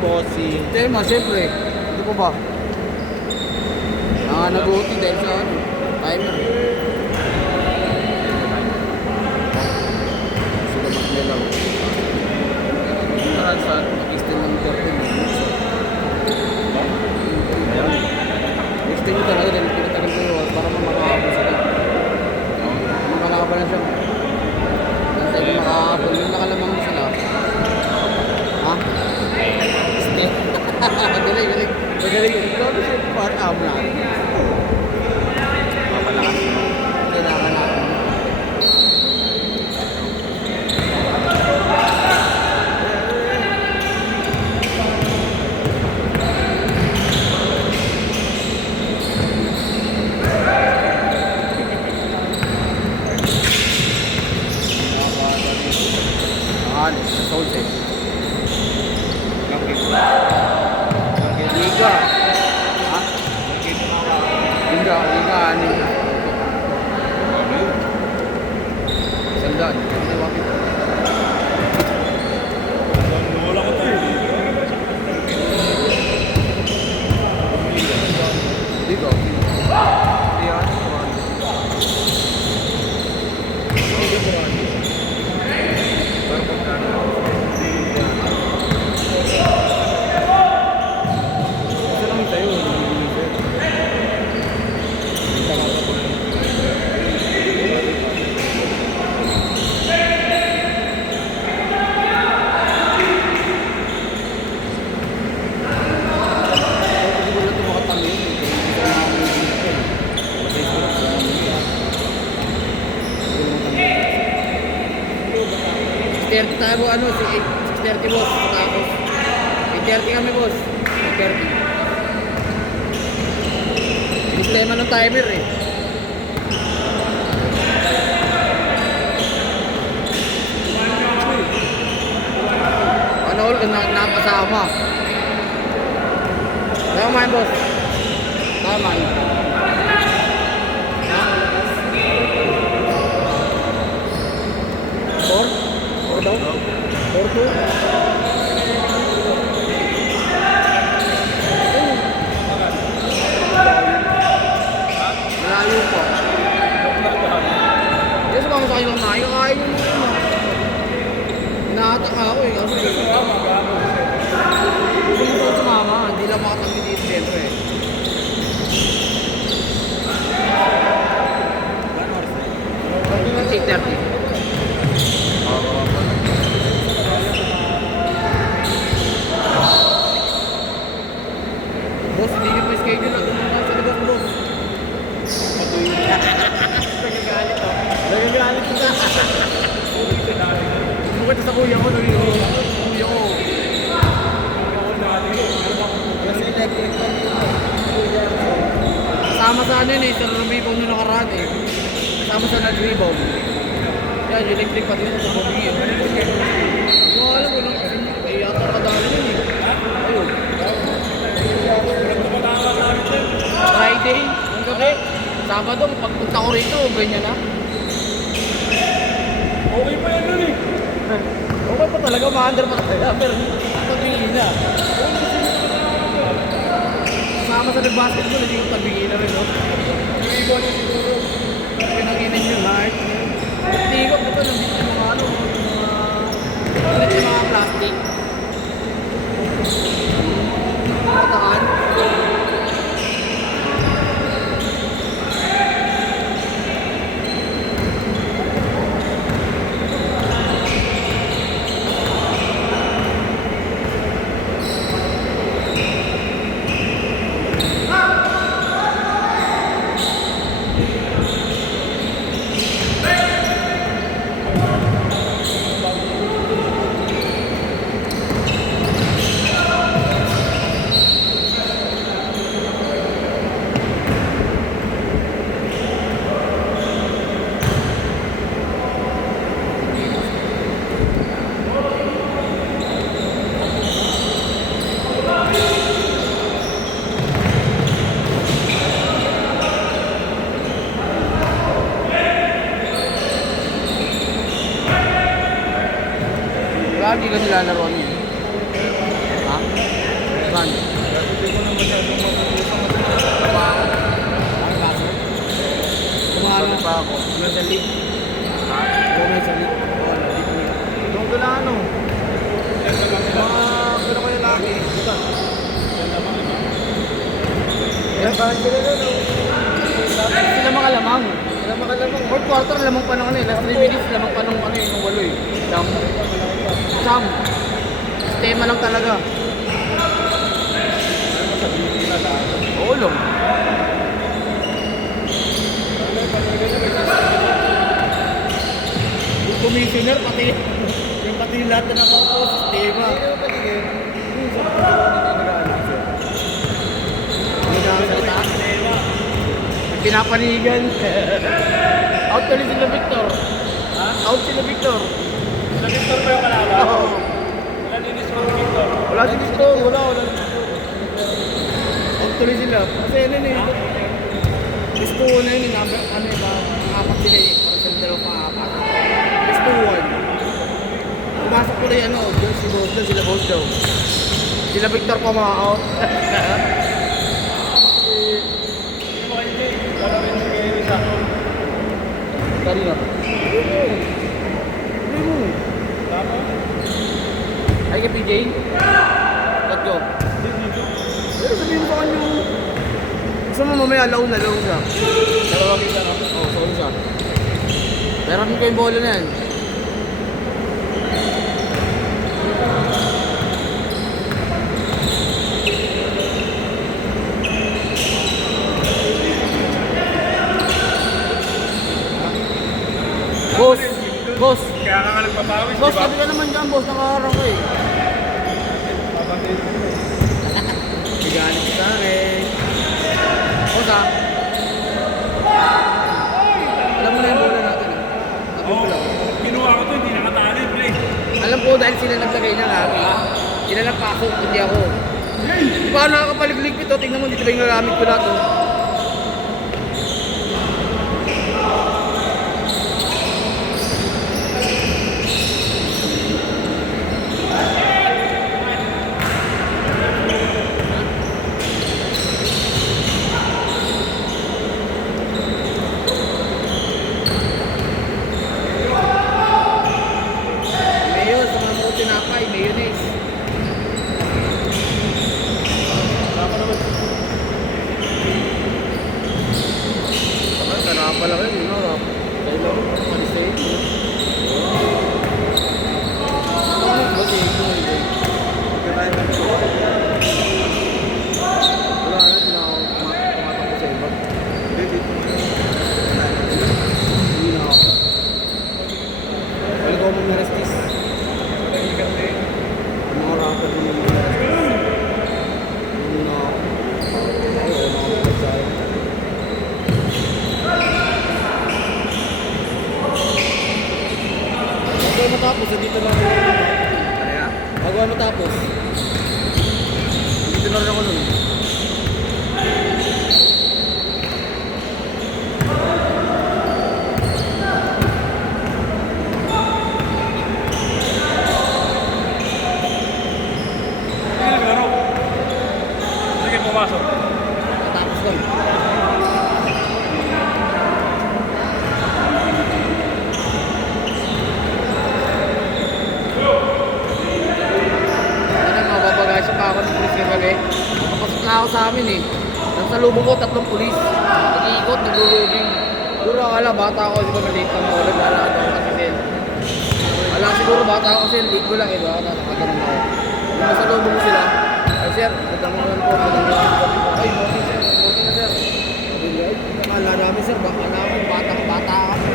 bossing. Tema, siyempre. Hindi ko ba? Nag-uti dahil sa ano, timer. Sila maglalaw. Parang sa mag-extend ng 30 minutes. Extend nyo talaga dahil pinatagal ko yun para makakabot sila. Makakabot na siya. Nantay ko makakabot. Yung nakalamang mo sila. Ha? Extend. Galing. Magaling. Ito ako siya part-up na. Mapalakas mo. Kailangan natin. Sa Souls eh. Liga. Ha? Liga, anin na. Sandaan. Wala ko tayo. Liga. Yan. Tayo ano, 630 boss, tapos 830 kami boss, 830. Sistema ng timer eh. Ano ulit, nakasama. Tama yun boss. Tama yun. Daw? 4-2? Malayo pa. Hindi, sumama sa kayo lang na. Kakain yung mga ano. Hinahatak ako eh. Gusto mo ito sumama. Hindi lang makatanggi dito dentro eh. Gano'n 8:30. Boss, hindi nyo pa schedule na tumungan sa labas, boss. Nagagalit ako. Nagagalit ko na. Bukit sa kuya ko, kuya ko. Kasi electric lang yun. Kasama sa ano yun eh, sa rebound na nakaraan eh. Kasama sa nag-rebound. Yan, electric pati yun sa bumili yun. Yung alam ko lang, ay yata nakadali yun eh. Ayun. Friday, ang gabi. Sabado, pagpunta ko rito, ganyan na. Okay pa yan nun eh. Okay pa talaga, ma-under pa talaga, pero tabingin na. Kasama sa nag-basketball, hindi ko tabingin na rin, no? Iba na siguro. Pinag-inan yung heart. Hindi ko, ito, nandito yung mga ano, yung mga plastic. Kataan. Hindi ka nilalaroan yun. Ha? Ano pa ako? Commercial league. Ha? Commercial league. Oo, league ko yun. Doon ko lang ano. Pero kayo laki. Yan ba? Sila mga lamang. Sila mga lamang. Fourth quarter, lamang pa ng ano eh. Last 3 minutes, lamang pa ng ano eh. Nung walo eh. Sam. Tema lang talaga. Oo lang. Yung commissioner, pati yung lahat na nakaupo, sistema. Pinapanigan. Out tuloy sila Victor. Ha? Out sila Victor. Sa Victor ba yung kalaban? Oo. Wala dinis mo si Victor. Wala din dito. Wala. Out tuloy sila. Kasi ano eh. Gusto ko na yun. Ano eh ba? Ang apat sila eh. Para sa dalawang pang-apat. Gusto ko one. Pumasok ko na yung ano. Doon si Boss doon. Sila Boss daw. Sila Victor pa mga out. Hindi mo kayo Jay. Wala rin si Gary sa akin. Tari na. Tama? Ay ka PJ? Let's go. Pero sabihin mo kanya yung... Gusto mo mamaya law na siya. Dalawang kita na. Oo, solo siya. Meron ko yung bola na yan. Boss! Boss! Kaya ka nga nagpapawis, Boss, di ba? sabi ka naman dyan, boss. Nakaharang ka eh. Papatid. Bigalit sa akin. Boss ah. Alam mo na yung bola natin ah. Sabi ko lang. Kinuha ko to, hindi nakatali, pre. Alam ko dahil sila naglagay niya nga. Sila nagpasok, hindi ako. Di ba nakakapaligligpit to? Tingnan mo, dito ba yung nagamit ko lahat oh. Mayo, sa mga mga tinapay, mayonnaise. Sarap pala kayo, no? Kaya lang, palisay. Buti, ito mo ito. Wala na, hindi na ako tumatakbo sa iba. Hindi na ako. Balik ako mga rastis. Mga rapper ko mga rastis. Hindi na ako. Ayaw na ako magsasabi. Bago matapos, dito lang ako. Kaya? Bago matapos. Dito lang ako nun. Sige, naglaro. Sige, pumasok. Matapos lang. Mababagaysa pa ako ng pulis kagabi. Napasok na ako sa amin eh. Nasa lubong ko, 3 pulis. Nag-iikot, nag-lubing. Siguro akala, bata ako, di ba maliit lang ako. Wala ako kasi din. Wala siguro bata ako kasi liit ko lang eh. Baka nakaganon ako. Yung nasa lubong ko sila. Ay sir, magdamangan po, magdamangan po. Ay, morning sir, morning na sir. Sabi niya, ay, akala namin sir, baka namin, bata kami.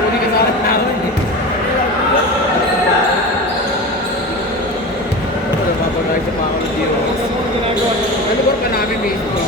Huli ka sa akin namin eh. Napapagay sa mga ng Diyos. Ano ba pa namin mismo?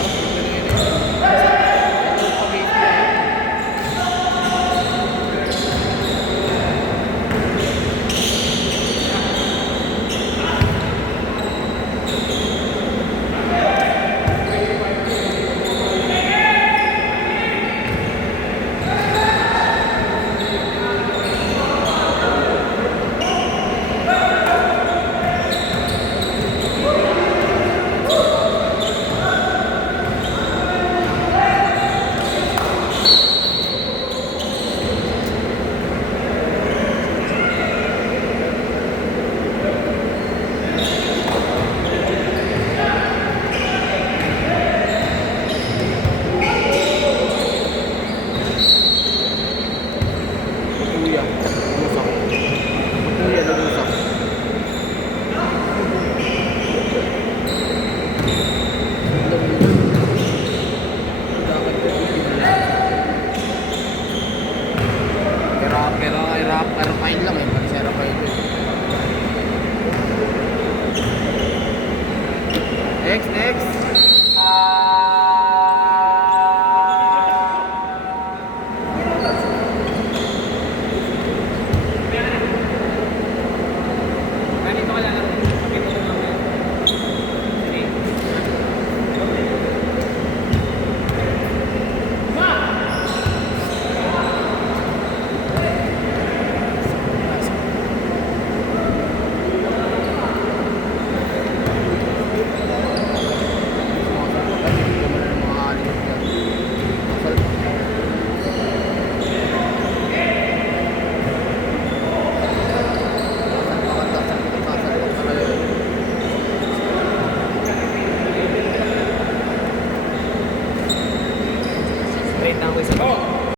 Next, next.